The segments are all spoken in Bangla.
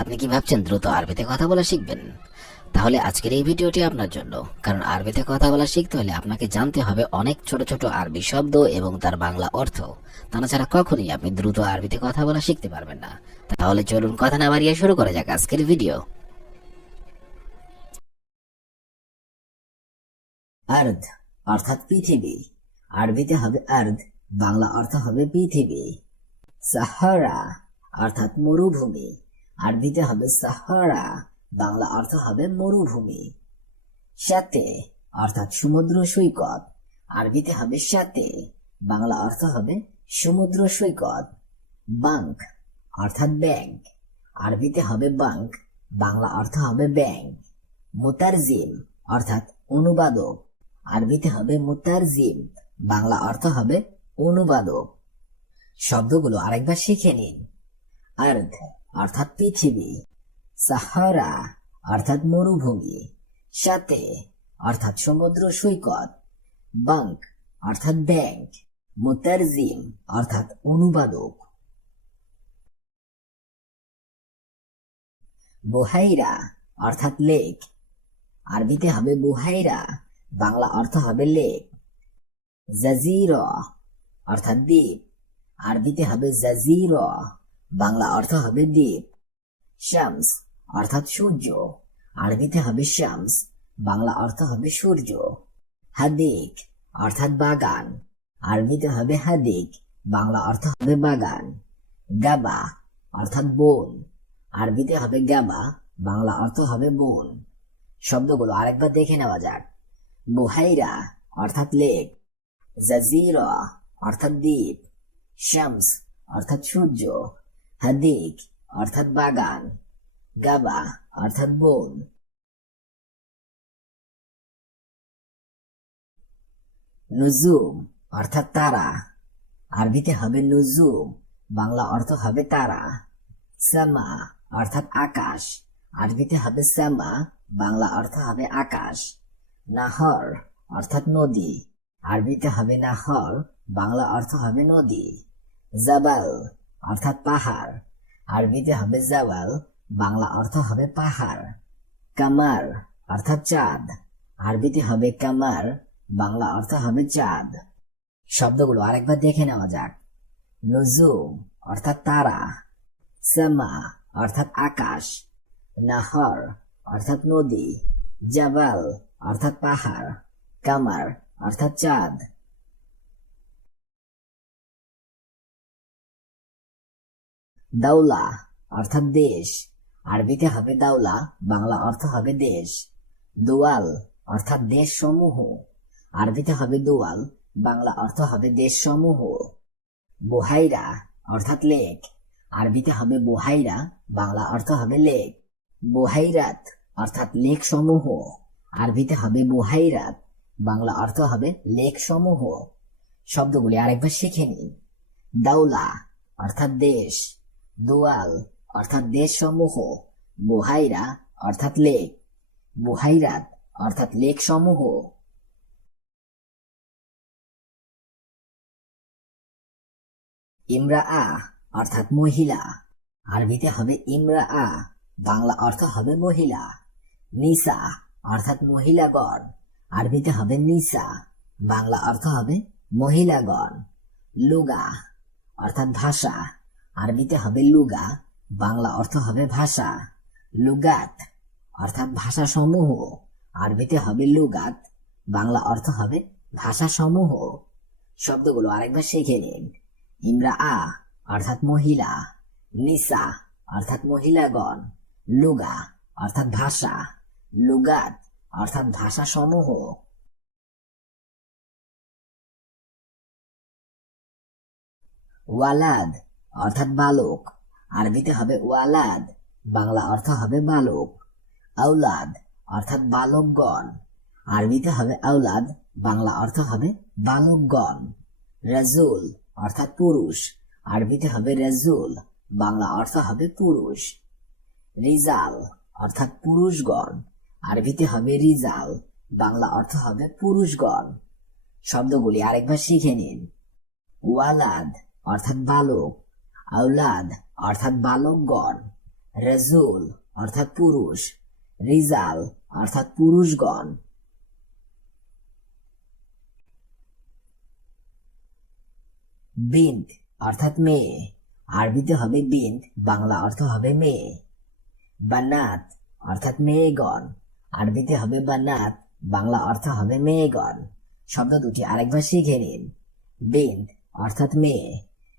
আপনি কি ভাবছেন দ্রুত আরবিতে কথা বলা শিখবেন? তাহলে আজকের এই ভিডিওটি আপনার জন্য। কারণ আরবিতে কথা বলা শিখতে হলে আপনাকে জানতে হবে অনেক ছোট ছোট আরবি শব্দ এবং তার বাংলা অর্থ। তা ছাড়া কখনোই আপনি দ্রুত আরবিতে কথা বলা শিখতে পারবেন না। তাহলে চলুন কথা না বাড়িয়ে শুরু করা যাক আজকের ভিডিও। আর্ধ অর্থাৎ পৃথিবী। আরবিতে হবে আর্ধ বাংলা অর্থ হবে পৃথিবী। সাহারা অর্থাৎ মরুভূমি। আরবিতে হবে সাহারা, বাংলা অর্থ হবে মরুভূমি। সাথে অর্থাৎ সমুদ্র সৈকত। আরবিতে হবে সাথে বাংলা অর্থ হবে সমুদ্র সৈকত। বাঙ্ক, অর্থাৎ ব্যাংক। আরবিতে হবে বাঙ্ক, বাংলা অর্থ হবে ব্যাংক। মুতারজিম, অর্থাৎ অনুবাদক। আরবিতে হবে মুতারজিম, বাংলা অর্থ হবে অনুবাদক। শব্দগুলো আরেকবার শিখে নিন। আর্থ অর্থাৎ পৃথিবী। সাহারা, অর্থাৎ মরুভূমি। সাথে, অর্থাৎ সমুদ্র সৈকত। বাঙ্ক অর্থাৎ ব্যাংক। মুতারজিম, অর্থাৎ অনুবাদক। বুহাইরা, অর্থাৎ লেক। আরবিতে হবে বুহাইরা, বাংলা অর্থ হবে লেক। জাজির, অর্থাৎ দ্বীপ। আরবিতে হবে জাজির। বাংলা অর্থ হবে দ্বীপ। শামস অর্থাৎ সূর্য। আরবিতে হবে শামস, বাংলা অর্থ হবে সূর্য। হাদিক অর্থাৎ বাগান। আরবিতে হবে হাদিক, বাংলা অর্থ হবে বাগান। গাবা অর্থাৎ বন। আরবিতে হবে গাবা, বাংলা অর্থ হবে বন। শব্দগুলো আরেকবার দেখে নেওয়া যাক। বুহাইরা অর্থাৎ লেক। জাজিরা অর্থাৎ দ্বীপ। শামস অর্থাৎ সূর্য। হাদিক, অর্থাৎ বাগান, গাবা, অর্থাৎ বন। নুজুম, অর্থাৎ তারা। আরবিতে হবে নুজুম, বাংলা অর্থ হবে তারা। সামা, অর্থাৎ আকাশ। আরবিতে হবে সামা, বাংলা অর্থ হবে আকাশ। নাহর, অর্থাৎ নদী। আরবিতে হবে নাহর, বাংলা অর্থ হবে নদী। জাবাল অর্থাৎ পাহাড়। আরবিতে হবে জাওয়াল, বাংলা অর্থ হবে পাহাড়। কামার অর্থাৎ চাঁদ। আরবিতে হবে কামার, বাংলা অর্থ হবে চাঁদ। শব্দগুলো আরেকবার দেখে নেওয়া যাক। নজুম অর্থাৎ তারা। সামা অর্থাৎ আকাশ। নাহর অর্থাৎ নদী। জাবাল অর্থাৎ পাহাড়। কামার অর্থাৎ চাঁদ। দাউলা অর্থাৎ দেশ। আরবিতে হবে দাউলা বাংলা অর্থ হবে দেশ। দোয়াল অর্থাৎ দেশ সমূহ আরবিতে হবে দোয়াল, বাংলা অর্থ হবে দেশ সমূহ বুহাইরা অর্থাৎ লেক। আরবিতে হবে বুহাইরা, বাংলা অর্থ হবে লেক। বুহাইরাত অর্থাৎ লেক সমূহ আরবিতে হবে বুহাইরাত, বাংলা অর্থ হবে লেক সমূহ শব্দগুলি আরেকবার শিখে নিন। দাউলা অর্থাৎ দেশ। দোয়াল, অর্থাৎ দেশ সমূহ বুহাইরা, অর্থাৎ লেক, বুহাইরাত, অর্থাৎ লেক সমূহ ইমরা আ অর্থাৎ মহিলা। আরবিতে হবে ইমরা আ বাংলা অর্থ হবে মহিলা। নিসা, অর্থাৎ মহিলাগণ। আরবিতে হবে নিসা, বাংলা অর্থ হবে মহিলাগণ। লুগা, অর্থাৎ ভাষা। আরবিতে হবে লুগা, বাংলা অর্থ হবে ভাষা। লুগাত অর্থাৎ ভাষা সমূহ আরবিতে হবে লুগাত, বাংলা অর্থ হবে ভাষা সমূহ শব্দগুলো আরেকবার শিখে নিন। ইমরা আ অর্থাৎ মহিলা, নিসা অর্থাৎ মহিলাগণ, লুগা অর্থাৎ ভাষা, লুগাত অর্থাৎ ভাষা সমূহ ওয়ালাদ অর্থাৎ বালক। আরবিতে হবে ওয়ালাদ, বাংলা অর্থ হবে বালক। আউলাদ অর্থাৎ বালকগণ। আরবিতে হবে আউলাদ বাংলা অর্থ হবে বালকগণ। রাজুল অর্থাৎ পুরুষ। আরবিতে হবে রাজুল, বাংলা অর্থ হবে পুরুষ। রিজাল অর্থাৎ পুরুষগণ। আরবিতে হবে রিজাল, বাংলা অর্থ হবে পুরুষগণ। শব্দগুলি আরেকবার শিখে নিন। ওয়ালাদ অর্থাৎ বালক। আউলাদ অর্থাৎ বালকগণ রেজুল অর্থাৎ পুরুষ, রিজাল অর্থাৎ পুরুষগণ বিন্দ অর্থাৎ মেয়ে, আরবিতে হবে বিন্দ, বাংলা অর্থ হবে মেয়ে। বানাত অর্থাৎ মেয়েগণ আরবিতে হবে বানাত, বাংলা অর্থ হবে মেয়েগণ শব্দ দুটি আরেকবার শিখে নিন। বিন্দ অর্থাৎ মেয়ে,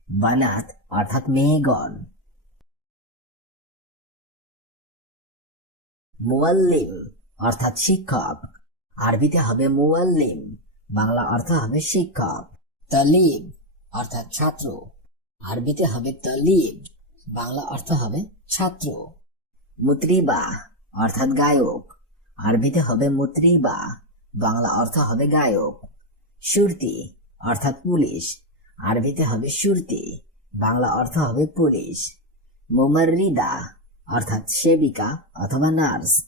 বানাত অর্থাৎ মেয়েগণ। মুয়াল্লিম, অর্থাৎ শিক্ষক। আরবিতে হবে মুয়াল্লিম, বাংলা অর্থ হবে শিক্ষক। তালিব, অর্থাৎ ছাত্র। আরবিতে হবে তালিব, বাংলা অর্থ হবে ছাত্র। মুত্রিবা, অর্থাৎ গায়ক। আরবিতে হবে মুত্রিবা, বাংলা অর্থ হবে গায়ক। সুরতি, অর্থাৎ পুলিশ। আরবিতে হবে সুরতি। বাংলা অর্থ হবে পুলিশ। মুমাররিদা, অর্থাৎ সেবিকা অথবা নার্স।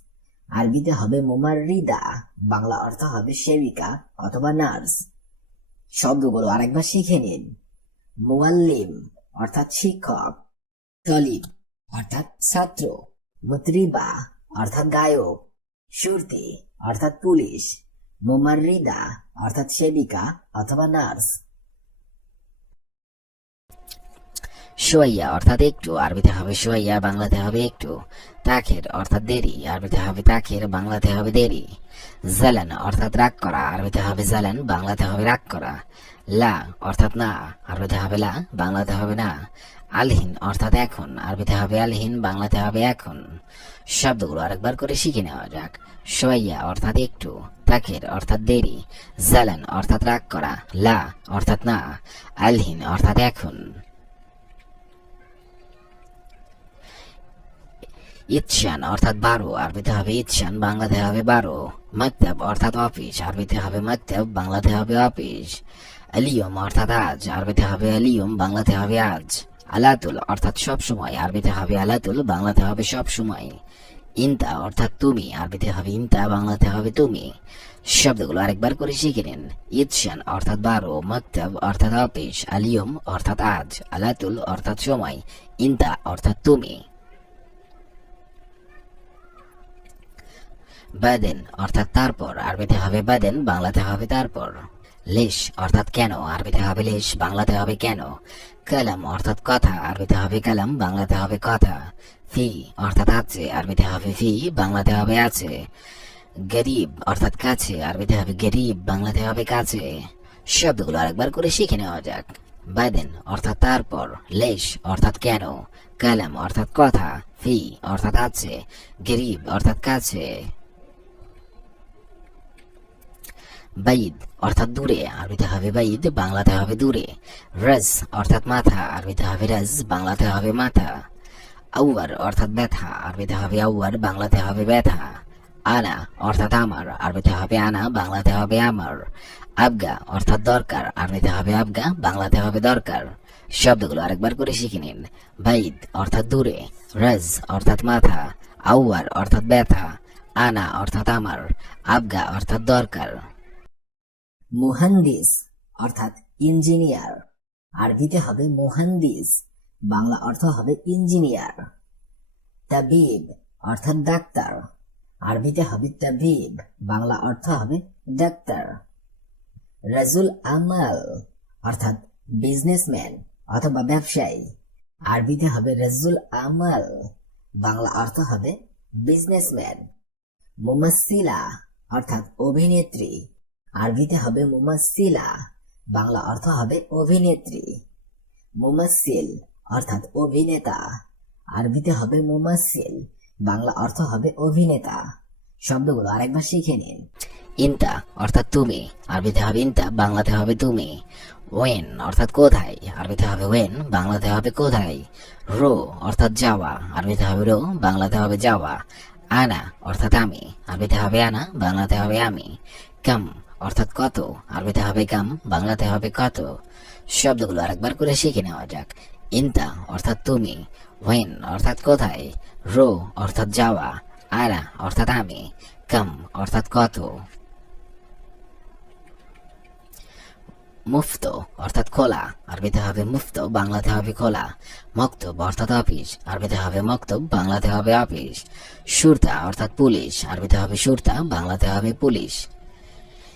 আরবিতে হবে মুমাররিদা, বাংলা অর্থ হবে সেবিকা অথবা নার্স। শব্দগুলো আরেকবার শিখে নিন। মুয়াল্লিম, অর্থাৎ শিক্ষক। তলিব, অর্থাৎ ছাত্র। মুত্রিবা, অর্থাৎ গায়ক। সুরতি, অর্থাৎ পুলিশ। মুমাররিদা, অর্থাৎ সেবিকা অথবা নার্স। সোয়াইয়া অর্থাৎ একটু। আরবিতে হবে সোয়াইয়া বাংলাতে হবে একটু। তাখের অর্থাৎ দেরি। আরবিতে হবে তাখের বাংলাতে হবে দেরি। জালান, অর্থাৎ রাগ করা। আরবিতে হবে জালান, বাংলাতে হবে রাগ করা। লা, অর্থাৎ না। আরবিতে হবে লা, বাংলাতে হবে না। আলহীন, অর্থাৎ এখন। আরবিতে হবে আলহীন, বাংলাতে হবে এখন। শব্দগুলো আরেকবার করে শিখে নেওয়া যাক। সোয়াইয়া অর্থাৎ একটু। তাকের, অর্থাৎ দেরি। জালান, অর্থাৎ রাগ করা। লা, অর্থাৎ না। আলহীন, অর্থাৎ এখন। ইচ্ছান, অর্থাৎ বারো, আরবিতে হবে ইচ্ছান, বাংলাতে হবে বারো, মক্তব, অর্থাৎ অফিস, আরবিতে হবে মক্তব, বাংলাতে হবে অফিস, আলিয়ম, অর্থাৎ আজ, আরবিতে হবে আলিয়ম, বাংলাতে হবে আজ, আলাতুল, অর্থাৎ সব সময়, আরবিতে হবে আলাতুল, বাংলাতে হবে সব সময়, ইনতা, অর্থাৎ তুমি, আরবিতে হবে ইনতা, বাংলাতে হবে তুমি, শব্দগুলো আরেকবার করে শিখে নিন ইৎসান অর্থাৎ বারো, মক্তব, অর্থাৎ অফিস, আলিয়ম, অর্থাৎ আজ, আলাতুল, অর্থাৎ সময়, ইনতা, অর্থাৎ তুমি বাদেন, অর্থাৎ তারপর। আরবিতে হবে বাদেন, বাংলাতে হবে তারপর। লেশ, অর্থাৎ কেন? আরবিতে হবে লেশ, বাংলাতে হবে কেন? কালাম, অর্থাৎ কথা। আরবিতে হবে কালাম, বাংলাতে হবে কথা। ফি, অর্থাৎ আছে। আরবিতে হবে ফি, বাংলাতে হবে আছে। গরিব, অর্থাৎ কাছে। আরবিতে হবে গরিব, বাংলাতে হবে কাছে। শব্দগুলো আরেকবার করে শিখে নেওয়া যাক। বাদেন, অর্থাৎ তারপর। লেশ, অর্থাৎ কেন? কালাম, অর্থাৎ কথা। ফি, অর্থাৎ আছে। গরিব, অর্থাৎ কাছে। বাইদ, অর্থাৎ দূরে, আরবিতে হবে বাইদ, বাংলাতে হবে দূরে। রাজ, অর্থাৎ মাথা, আরবিতে হবে রাজ, বাংলাতে হবে মাথা। আউয়ার, অর্থাৎ ব্যথা, আরবিতে হবে আউয়ার, বাংলাতে হবে ব্যথা। আনা, অর্থাৎ আমার, আরবিতে হবে আনা, বাংলাতে হবে আমার। আবগা, অর্থাৎ দরকার, আরবিতে হবে আবগা, বাংলাতে হবে দরকার। শব্দগুলো আরেকবার করে শিখে নিন। বাইদ, অর্থাৎ দূরে। রাজ, অর্থাৎ মাথা। আউয়ার, অর্থাৎ ব্যথা। আনা, অর্থাৎ আমার। আবগা, অর্থাৎ দরকার। মুহান্দিস, অর্থাৎ ইঞ্জিনিয়ার। আরবিতে হবে মুহান্দিস, বাংলা অর্থ হবে ইঞ্জিনিয়ার। তাবিব, অর্থাৎ ডাক্তার। আরবিতে হবে তাবিব, বাংলা অর্থ হবে ডাক্তার। রাজুল আমাল, অর্থাৎ বিজনেসম্যান অথবা ব্যবসায়ী। আরবিতে হবে রাজুল আমাল, বাংলা অর্থ হবে বিজনেসম্যান। মুমাসিলা অর্থাৎ অভিনেত্রী। আরবিতে হবে মুমাসিলা বাংলা অর্থ হবে অভিনেত্রী। মুমাসিল অর্থাৎ অভিনেতা। আরবিতে হবে মুমাসিল বাংলা অর্থ হবে অভিনেতা। শব্দগুলো আরেকবার শিখে নিন। ইনতা অর্থাৎ তুমি, আরবিতে হবে ইনতা, বাংলাতে হবে তুমি। ওয়েন অর্থাৎ কোথায়, আরবিতে হবে ওয়েন, বাংলাতে হবে কোথায়। রো অর্থাৎ যাওয়া, আরবিতে হবে রো, বাংলাতে হবে যাওয়া। আনা অর্থাৎ আমি, আরবিতে হবে আনা, বাংলাতে হবে আমি। কাম অর্থাৎ কত? আরবিতে হবে কাম, বাংলাতে হবে কত? শব্দগুলো আরেকবার করে শিখে নেওয়া যাক। ইনতা অর্থাৎ তুমি, ওয়েন অর্থাৎ কোথায়, রো অর্থাৎ যাওয়া আনা অর্থাৎ আমি, কাম অর্থাৎ কত? মুফত অর্থাৎ খোলা, আরবিতে হবে মুফত, বাংলাতে হবে খোলা। মক্তব অর্থাৎ অফিস, আরবিতে হবে মক্তব, বাংলাতে হবে অফিস। সুরতা অর্থাৎ পুলিশ, আরবিতে হবে সুরতা, বাংলাতে হবে পুলিশ।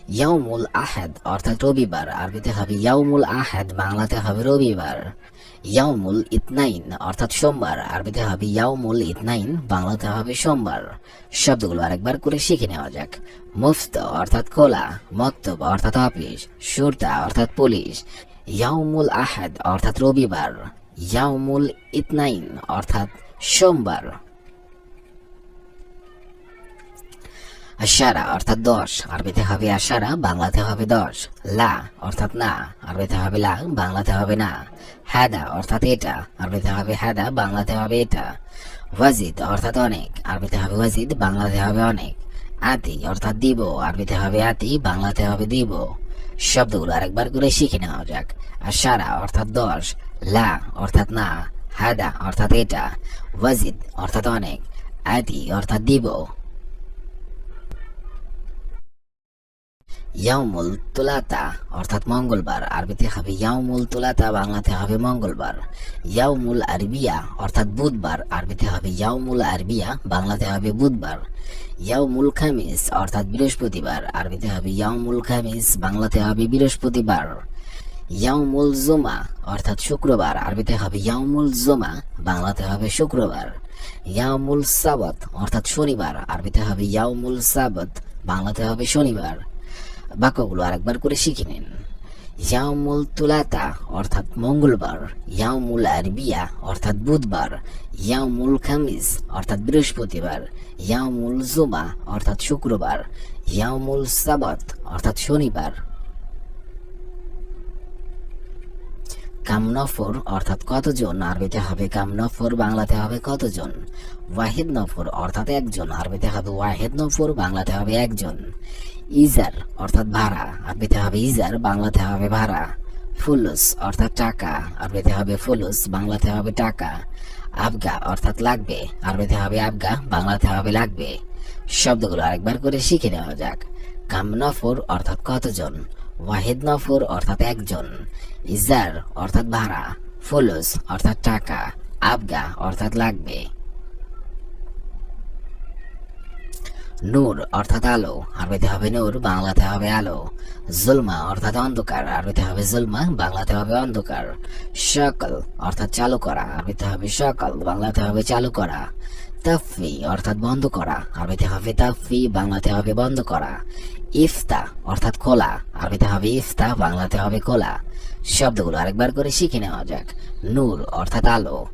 ইয়াউমুল আহাদ, অর্থাৎ রবিবার। আরবিতে হবে ইয়াউমুল আহাদ, বাংলাতে হবে রবিবার। ইয়াউমুল ইতনাইন, অর্থাৎ সোমবার। আরবিতে হবে ইয়াউমুল ইতনাইন, বাংলাতে হবে সোমবার। শব্দগুলো আরেকবার করে শিখে নেওয়া যাক। মুফত, অর্থাৎ খোলা। মক্তব, অর্থাৎ অফিস। সুরতা, অর্থাৎ পুলিশ। ইয়াউমুল আহাদ, অর্থাৎ রবিবার। ইয়াউমুল ইতনাইন, অর্থাৎ সোমবার। আশারা অর্থাৎ দশ। আরবিতে হবে আশারা, বাংলাতে হবে দশ। লা অর্থাৎ না। আরবিতে হবে লা, বাংলাতে হবে না। হাদা অর্থাৎ এটা। আরবিতে হবে হাদা, বাংলাতে হবে এটা। ওয়াজিদ অর্থাৎ অনেক। আরবিতে হবে ওয়াজিদ, বাংলাতে হবে অনেক। আতি অর্থাৎ দিব। আরবিতে হবে আতি, বাংলাতে হবে দিব। শব্দগুলো আরেকবার করে শিখে নেওয়া যাক। আশারা অর্থাৎ দশ। লা অর্থাৎ না। হাদা অর্থাৎ এটা। ওয়াজিদ অর্থাৎ অনেক। আতি অর্থাৎ দিব। ইয়াউমুল তুলাতা, অর্থাৎ মঙ্গলবার। আরবিতে হবে ইয়াউমুল তুলাতা, বাংলাতে হবে মঙ্গলবার। ইয়াউমুল আরবিয়া, অর্থাৎ বুধবার। আরবিতে হবে ইয়াউমুল আরবিয়া, বাংলাতে হবে বুধবার। ইয়াউমুল খামিস, অর্থাৎ বৃহস্পতিবার। আরবিতে হবে ইয়াউমুল খামিস, বাংলাতে হবে বৃহস্পতিবার। ইয়াউমুল জুমা, অর্থাৎ শুক্রবার। আরবিতে হবে ইয়াউমুল জুমা, বাংলাতে হবে শুক্রবার। ইয়াউমুল সাবত, অর্থাৎ শনিবার। আরবিতে হবে ইয়াউমুল সাবত, বাংলাতে হবে শনিবার। বাক্যগুলো আরেকবার করে শিখে নিন। ইয়াউমুল তুলাতা, অর্থাৎ মঙ্গলবার। ইয়াউমুল আরবিয়া, অর্থাৎ বুধবার। ইয়াউমুল খামিস, অর্থাৎ বৃহস্পতিবার। ইয়াউমুল জুমা, অর্থাৎ শুক্রবার। ইয়াউমুল সাবাত, অর্থাৎ শনিবার। কামনফর অর্থাৎ কতজন আরবিতে হবে? কামনফর বাংলাতে হবে কতজন? ওয়াহিদ নফর, অর্থাৎ একজন। আরবিতে হবে ওয়াহিদ নফর, বাংলাতে হবে একজন। ইজার, অর্থাৎ ভাড়া। আরবিতে হবে ইজার, বাংলাতে হবে ভাড়া। ফুলুস, অর্থাৎ টাকা। আরবিতে হবে ফুলুস, বাংলাতে হবে টাকা। আবগা, অর্থাৎ লাগবে। আরবিতে হবে আবগা, বাংলাতে হবে লাগবে। শব্দগুলো আরেকবার করে শিখে নেওয়া যাক। কামনফর, অর্থাৎ কতজন? ওয়াহিদ নফর অর্থাৎ একজন। ইজার, অর্থাৎ ভাড়া। ফুলুস, অর্থাৎ টাকা। আবগা, অর্থাৎ লাগবে। নূর অর্থাৎ আলো, আরবিতে হবে নূর, বাংলাতে হবে আলো। জুলমা অর্থাৎ অন্ধকার, আরবিতে হবে জুলমা, বাংলাতে হবে অন্ধকার। সকল অর্থাৎ চালু করা, আরবিতে হবে সকল বাংলাতে হবে চালু করা। তাফি অর্থাৎ বন্ধ করা, আরবিতে হবে তাফি, বাংলাতে হবে বন্ধ করা। ইফতা অর্থাৎ খোলা, আরবিতে হবে ইফতা, বাংলাতে হবে খোলা। শব্দগুলো আরেকবার করে শিখে নেওয়া যাক। নূর অর্থাৎ আলো,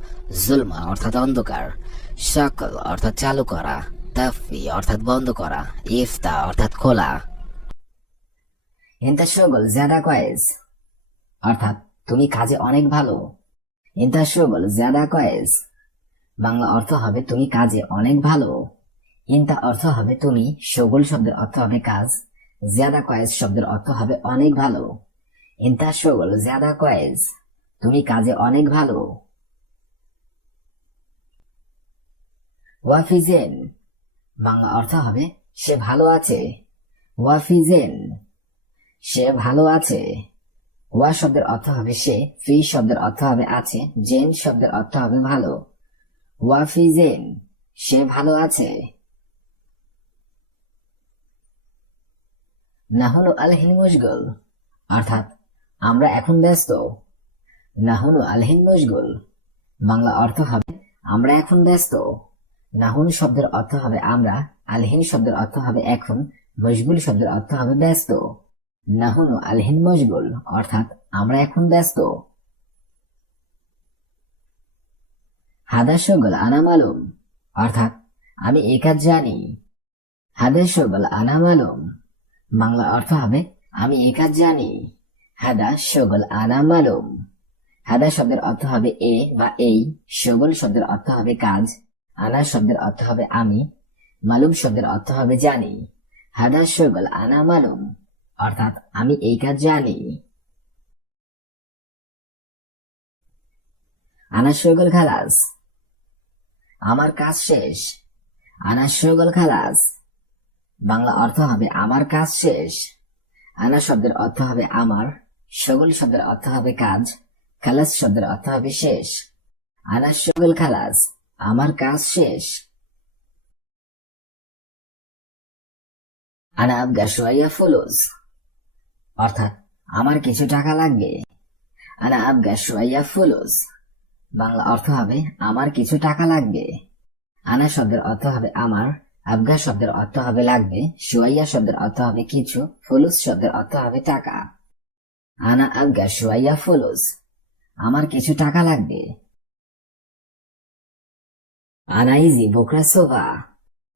জুলমা অর্থাৎ অন্ধকার। সকল অর্থাৎ চালু করা তাফি, অর্থাৎ বন্ধ করা, ইফতা, অর্থাৎ খোলা। ইন্তা শগল জ্যাদা কয়েজ। অর্থাৎ, তুমি কাজে অনেক ভালো। ইন্তা শগল জ্যাদা কয়েজ। বাংলা অর্থ হবে, তুমি কাজে অনেক ভালো। ইন্তা অর্থ হবে, তুমি শগল শব্দের অর্থ হবে কাজ। জ্যাদা কয়েজ শব্দের অর্থ হবে অনেক ভালো। ইন্তা শগল জ্যাদা কয়েজ। তুমি কাজে অনেক ভালো। ওয়াফিজেন বাংলা অর্থ হবে, সে ভালো আছে। ওয়াফিজেন সে ভালো আছে। ওয়া শব্দের অর্থ হবে সে, ফি শব্দের অর্থ হবে আছে, জেন শব্দের অর্থ হবে ভালো। ওয়াফি জেন সে ভালো আছে। নাহনু আলহিন মুশগুল। অর্থাৎ, আমরা এখন ব্যস্ত। নাহনু আলহিন মুশগুল। বাংলা অর্থ হবে, আমরা এখন ব্যস্ত। নাহুন শব্দের অর্থ হবে আমরা, আলহিন শব্দের অর্থ হবে এখন, মশগুল শব্দের অর্থ হবে ব্যস্ত। নাহুনু আলহিন মশগুল, অর্থাৎ আমরা এখন ব্যস্ত। হাদা শগল আনা অর্থাৎ আমি এই কাজ জানি। হাদা শগল আনা বাংলা অর্থ হবে আমি এই কাজ জানি। হাদা শগল আনা মালুম, হাদা শব্দের অর্থ হবে এ বা এই শগল শব্দের অর্থ হবে কাজ। আনা শব্দের অর্থ হবে আমি, মালুম শব্দের অর্থ হবে জানি। হাদা শগল আনা মালুম, অর্থাৎ আমি এই কাজ জানি। আনা শগল খালাস, আমার কাজ শেষ। আনা শগল খালাস, বাংলা অর্থ হবে আমার কাজ শেষ। আনা শব্দের অর্থ হবে আমার, শগুল শব্দের অর্থ হবে কাজ, খালাস শব্দের অর্থ হবে শেষ। আনা শগুল খালাস আমার কাজ শেষ। আনা আবগা ফুলুস অর্থাৎ, আমার কিছু টাকা লাগবে। আনা আবগা শোয়াইয়া ফুলুস বাংলা অর্থ হবে, আমার কিছু টাকা লাগবে। আনা শব্দের অর্থ হবে আমার, আবগা শব্দের অর্থ হবে লাগবে শুয়াইয়া শব্দের অর্থ হবে কিছু ফুলুস শব্দের অর্থ হবে টাকা। আনা আবগা শুয়াইয়া ফুলুস আমার কিছু টাকা লাগবে। আনাইজি বোকরা সোভা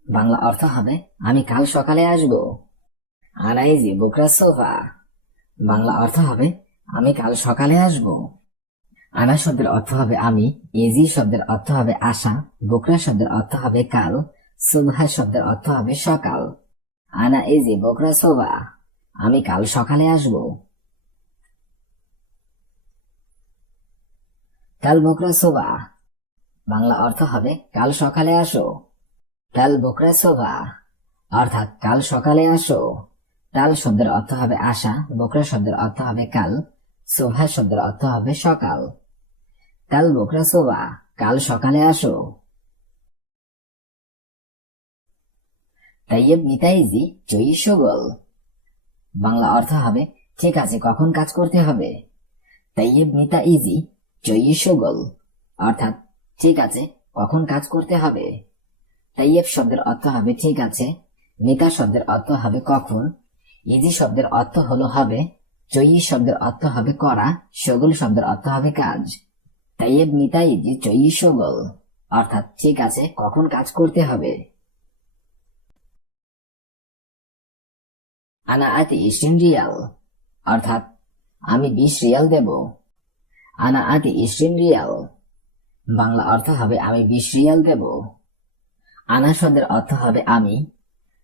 বাংলা অর্থ হবে, আমি কাল সকালে আসব। আনাইজি বোকরা সোভা বাংলা অর্থ হবে, আমি কাল সকালে আসব। আনা শব্দের অর্থ হবে আমি, ইজি শব্দের অর্থ হবে আশা, বোকরা শব্দের অর্থ হবে কাল সুভা শব্দের অর্থ হবে সকাল। আনা ইজি বোকরা সোভা আমি কাল সকালে আসব। কাল বোকরা সোভা বাংলা অর্থ হবে, কাল সকালে আসো। কাল বোকরা সোভা অর্থাৎ কাল সকালে আসো। কাল শব্দের অর্থ হবে আশা, বোকরা শব্দের অর্থ হবে কাল সোভা শব্দের অর্থ হবে সকাল। কাল বোকরা সোভা কাল সকালে আসো। তাইয়েব মিতাইজি চই সগল। বাংলা অর্থ হবে, ঠিক আছে, কখন কাজ করতে হবে? তাইয়েব মিতা ইজি চই সগল। অর্থাৎ ঠিক আছে, কখন কাজ করতে হবে? তাইয়েব শব্দের অর্থ হবে ঠিক আছে, মিতা শব্দের অর্থ হবে কখন, ইজি শব্দের অর্থ হলো হবে চই শব্দের অর্থ হবে করা, সগল শব্দের অর্থ হবে কাজ। তাইয়েব মিতা, ইজি চই সগল। অর্থাৎ ঠিক আছে, কখন কাজ করতে হবে? আনা আতি ইস্টিন রিয়াল। অর্থাৎ, আমি বিশ রিয়াল দেব। আনা আতি ইস্টিন রিয়াল। বাংলা অর্থ হবে আমি বিশ রিয়াল দেব। আনা শব্দের অর্থ হবে আমি।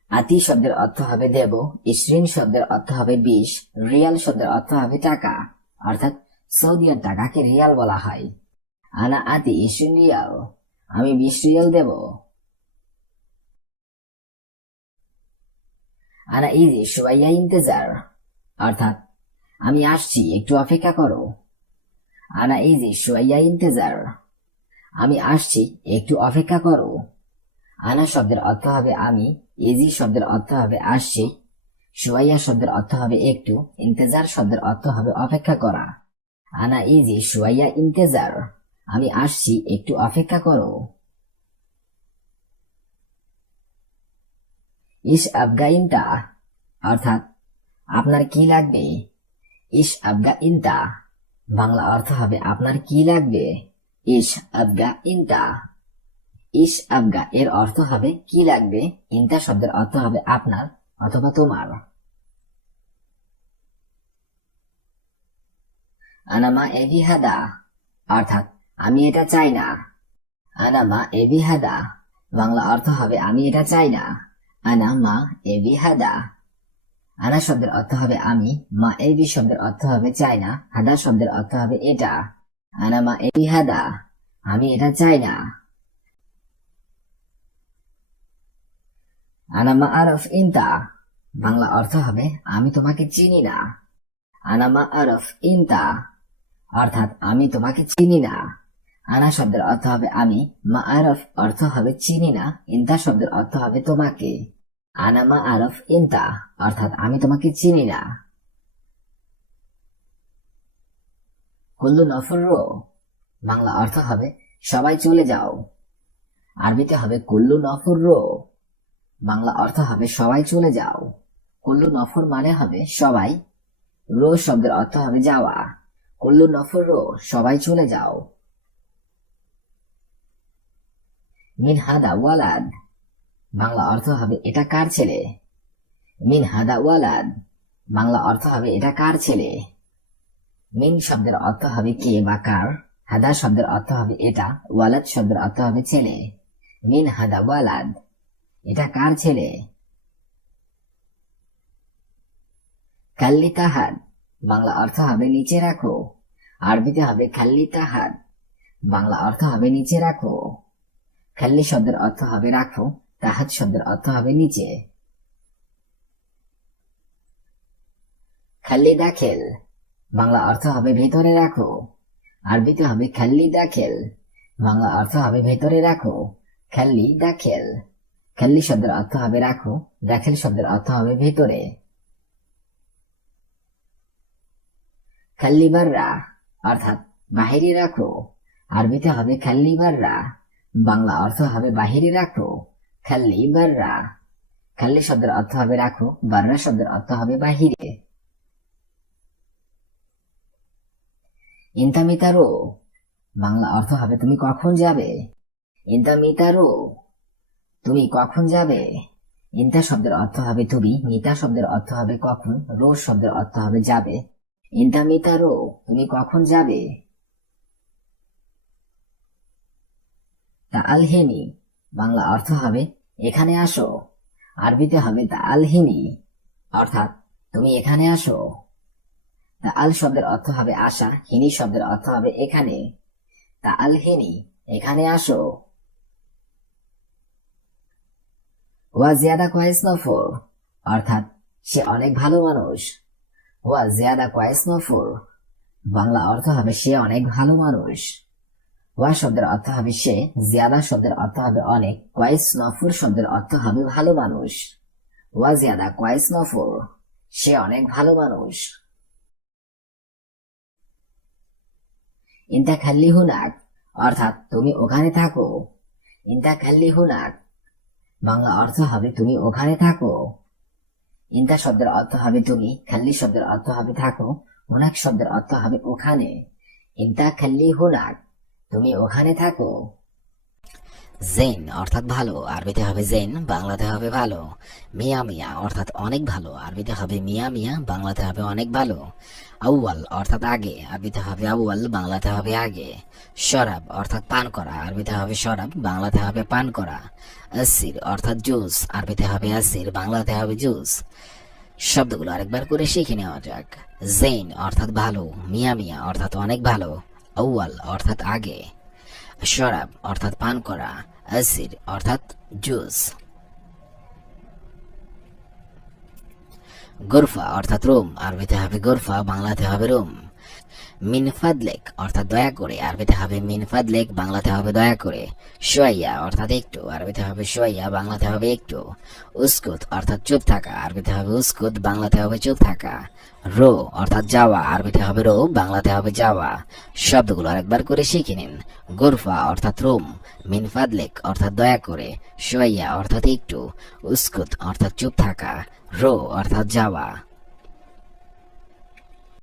আতি শব্দের অর্থ হবে দেব। ইসরিন শব্দের অর্থ হবে বিশ। রিয়াল শব্দের অর্থ হবে টাকা। অর্থাৎ সৌদিয়ার টাকাকে রিয়াল বলা হয়। আনা আতি ইসরিন রিয়াল। আমি বিশ রিয়াল দেব। আনা ইজি শুয়াইয়া ইন্তেজার। অর্থাৎ, আমি আসছি, একটু অপেক্ষা করো। আনা ইজি শুয়াইয়া ইন্তেজার। আমি আসছি, একটু অপেক্ষা করো। আনা শব্দের অর্থ হবে আমি, ইজি শব্দের অর্থ হবে আসছি শুয়াইয়া শব্দের অর্থ হবে একটু, ইন্তেজার শব্দের অর্থ হবে অপেক্ষা করা। আনা ইজি শুয়াইয়া ইন্তেজার, আমি আসছি, একটু অপেক্ষা করো। ইস আবগা ইনটা অর্থাৎ আপনার কি লাগবে? ইস আবগা ইনটা বাংলা অর্থ হবে আপনার কি লাগবে? ইস আবগা ইনটা ইস আবগা এর অর্থ হবে, কি লাগবে? ইনটা শব্দের অর্থ হবে আপনার অথবা তোমার। আনামা এভিহাদা অর্থাৎ আমি এটা চাই না। আনামা এভিহাদা বাংলা অর্থ হবে আমি এটা চাই না। আনা মা এবি হাদা আনা শব্দের অর্থ হবে আমি, মা এবি শব্দের অর্থ হবে চাই না, হাদা শব্দের অর্থ হবে এটা। আমি এটা চাই না আনা মা আরফ ইনতা বাংলা অর্থ হবে আমি তোমাকে চিনি না আনামা আরফ ইনতা অর্থাৎ আমি তোমাকে চিনি না আনা শব্দের অর্থ হবে আমি মা আরফ অর্থ হবে চিনি না ইন্তা শব্দের অর্থ হবে তোমাকে আনামা আরফ ইন্তা অর্থাৎ আমি তোমাকে চিনি না কুল্লু নফর বাংলা অর্থ হবে সবাই চলে যাও। আরবিতে হবে, কুল্লু নফর বাংলা অর্থ হবে সবাই চলে যাও। কুল্লু নফর মানে হবে সবাই, রো শব্দের অর্থ হবে যাওয়া। কুল্লু নফর রো, সবাই চলে যাও। মিন হাদা ওয়ালাদ, বাংলা অর্থ হবে এটা কার ছেলে? মিন হাদা ওয়ালাদ, বাংলা অর্থ হবে এটা কার ছেলে? মিন শব্দের অর্থ হবে কে বা কার, হাদা শব্দের অর্থ হবে এটা, ওয়ালাদ শব্দের অর্থ হবে ছেলে। মিন হাদা ওয়ালাদ, এটা কার ছেলে? কাল্লি তাহাদ বাংলা অর্থ হবে নিচে রাখো। আরবিতে হবে খাল্লি তাহাদ বাংলা অর্থ হবে নিচে রাখো। খাল্লি শব্দের অর্থ হবে রাখো, তাহাদ শব্দের অর্থ হবে নিচে। খাল্লি দাখেল বাংলা অর্থ হবে ভেতরে রাখো। আরবিতে হবে খাল্লি দাখেল বাংলা অর্থ হবে ভেতরে রাখো। খাল্লি দাখেল খাল্লি শব্দের অর্থ হবে রাখো। দাখেল শব্দের অর্থ হবে ভেতরে। খাল্লি বাররা, অর্থাৎ বাহিরে রাখো। আরবিতে হবে খাল্লি বাররা। বাংলা অর্থ হবে বাহিরে রাখো। খাল্লি বাররা। খাল্লি শব্দের অর্থ হবে রাখো। বাররা শব্দের অর্থ হবে বাহিরে। ইন্তামিতারো। বাংলা অর্থ হবে, তুমি কখন যাবে? ইন্তামিতারো। তুমি কখন যাবে? ইন্তা শব্দের অর্থ হবে তুমি, মিতা শব্দের অর্থ হবে কখন রো শব্দের অর্থ হবে যাবে। ইন্তামিতারো, তুমি কখন যাবে? তা আলহেনি বাংলা অর্থ হবে, এখানে আসো। আরবিতে হবে তা আলহিনী অর্থাৎ তুমি এখানে আসো। আল শব্দের অর্থ হবে আসা হিনি শব্দের অর্থ হবে এখানে। তা আল হিনি, এখানে আসো। ওয়া জিয়াদা কয়েস নফর, অর্থাৎ সে অনেক ভালো মানুষ। ওয়া জিয়াদা কয়েস নফর, বাংলা অর্থ হবে সে অনেক ভালো মানুষ। ওয়া শব্দের অর্থ হবে সে, জিয়াদা শব্দের অর্থ হবে অনেক কয়েস নফর শব্দের অর্থ হবে ভালো মানুষ। ওয়া জিয়াদা কয়েস নফর, সে অনেক ভালো মানুষ। ইন্তা খাল্লি হুনাক অর্থাৎ তুমি ওখানে থাকো। ইন্তা খাল্লি হুনাক বাংলা অর্থ হবে তুমি ওখানে থাকো। ইন্তা শব্দের অর্থ হবে তুমি, খাল্লি শব্দের অর্থ হবে থাকো, হুনাক শব্দের অর্থ হবে ওখানে। ইন্তা খাল্লি হুনাক তুমি ওখানে থাকো। জেন অর্থাৎ ভালো, আরবিতে হবে জেন বাংলাতে হবে ভালো। মিয়া মিয়া, অর্থাৎ অনেক ভালো, আরবিতে হবে মিয়া মিয়া, বাংলাতে হবে অনেক ভালো। আউয়াল, অর্থাৎ আগে, আরবিতে হবে আউয়াল, বাংলাতে হবে আগে। শরাব, অর্থাৎ পান করা, আরবিতে হবে শরাব, বাংলাতে হবে পান করা। আসির, অর্থাৎ জুস, আরবিতে হবে আসির, বাংলাতে হবে জুস। শব্দগুলো আরেকবার করে শিখে নেওয়া যাক। জেন অর্থাৎ ভালো, মিয়া মিয়া, অর্থাৎ অনেক ভালো। আউয়াল, অর্থাৎ আগে। শরাব, অর্থাৎ পান করা, অ্যাসিড, অর্থাৎ জুস। গোরফা, অর্থাৎ রুম। আরবিতে হবে গোরফা, বাংলাতে হবে রুম। মিনফাদলেক অর্থাৎ দয়া করে। আরবিতে হবে মিনফাদলেক বাংলাতে হবে দয়া করে। সোয়াইয়া অর্থাৎ একটু। আরবিতে হবে সোয়াইয়া বাংলাতে হবে একটু। উস্কুত, অর্থাৎ চুপ থাকা। আরবিতে হবে উস্কুত, বাংলাতে হবে চুপ থাকা। রো, অর্থাৎ যাওয়া। আরবিতে হবে রো, বাংলাতে হবে যাওয়া। শব্দগুলো আরেকবার করে শিখে নিন। গোরফা, অর্থাৎ রোম। রুম মিনফাদলেক অর্থাৎ দয়া করে। সোয়াইয়া অর্থাৎ একটু। উস্কুত, অর্থাৎ চুপ থাকা। রো, অর্থাৎ যাওয়া।